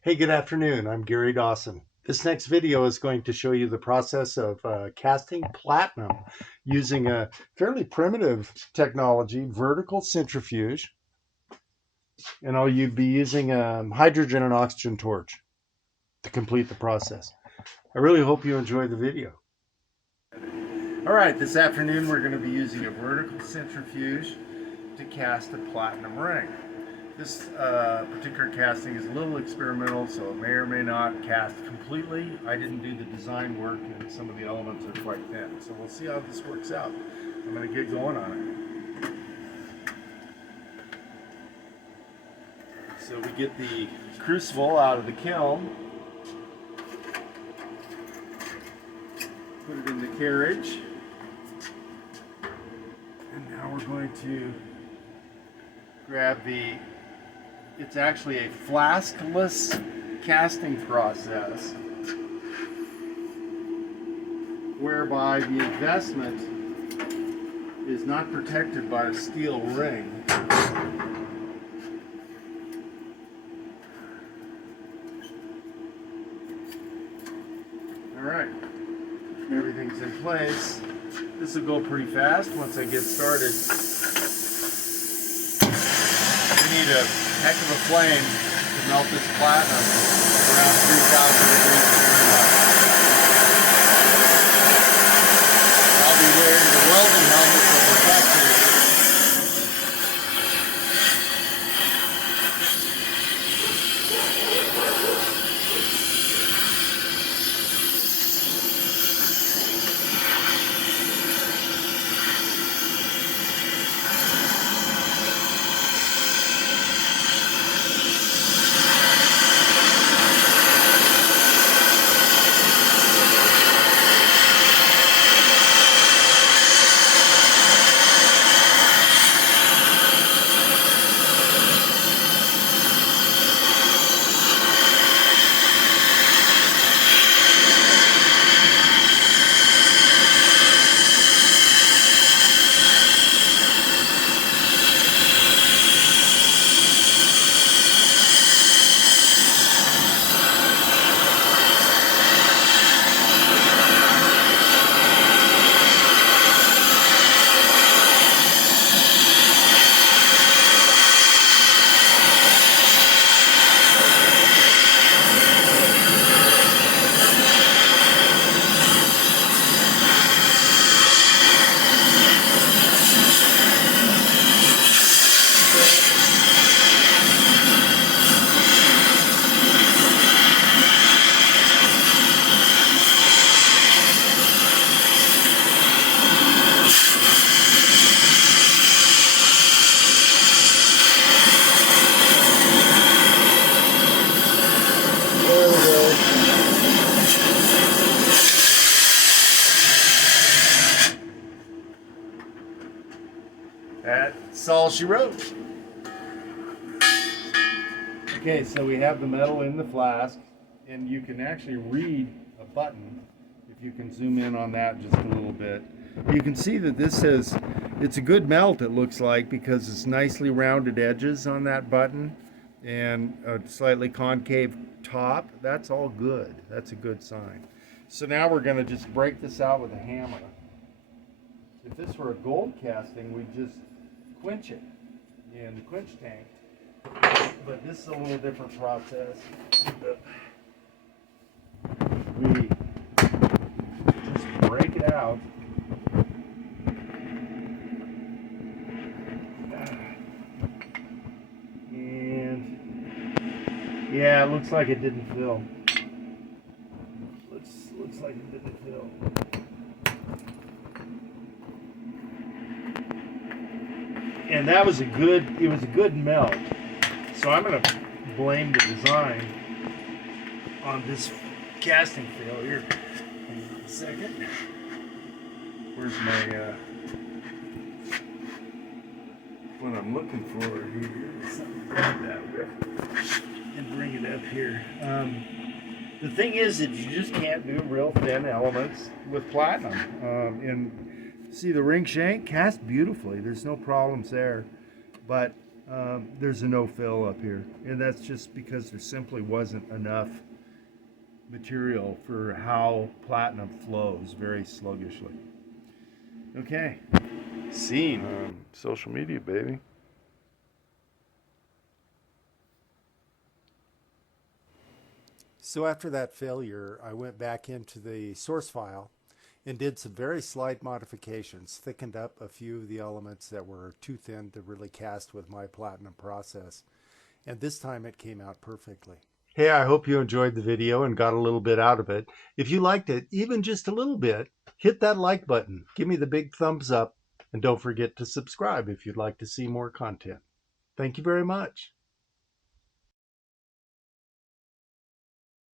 Hey, good afternoon. I'm Gary Dawson. This next video is going to show you the process of casting platinum using a fairly primitive technology, vertical centrifuge, and you'd be using a hydrogen and oxygen torch to complete the process. I really hope you enjoy the video. All right, this afternoon we're going to be using a vertical centrifuge to cast a platinum ring. This particular casting is a little experimental, so it may or may not cast completely. I didn't do the design work, and some of the elements are quite thin. So we'll see how this works out. I'm going to get going on it. So we get the crucible out of the kiln, put it in the carriage, and now we're going to grab it's actually a flaskless casting process whereby the investment is not protected by a steel ring. All right, everything's in place. This will go pretty fast once I get started. We need a heck of a flame to melt this platinum around 3,000 degrees Fahrenheit. I'll be wearing the welding helmet to protect me. That's all she wrote. Okay, so we have the metal in the flask, and you can actually read a button. If you can zoom in on that just a little bit, you can see that it's a good melt, it looks like, because it's nicely rounded edges on that button and a slightly concave top. That's all good. That's a good sign. So now we're going to just break this out with a hammer. If this were a gold casting, we'd just quench it in the quench tank. But this is a little different process. We just break it out. And yeah, it looks like it didn't fill. Looks like it didn't fill. And that was it was a good melt. So I'm going to blame the design on this casting failure. Hang on a second. Where's my, what I'm looking for here? Something like that. And bring it up here. The thing is that you just can't do real thin elements with platinum. And see, the ring shank cast beautifully. There's no problems there. But there's a no fill up here. And that's just because there simply wasn't enough material for how platinum flows very sluggishly. Okay. Scene. Social media, baby. So after that failure, I went back into the source file and did some very slight modifications, thickened up a few of the elements that were too thin to really cast with my platinum process. And this time it came out perfectly. Hey, I hope you enjoyed the video and got a little bit out of it. If you liked it, even just a little bit, hit that like button. Give me the big thumbs up. And don't forget to subscribe if you'd like to see more content. Thank you very much.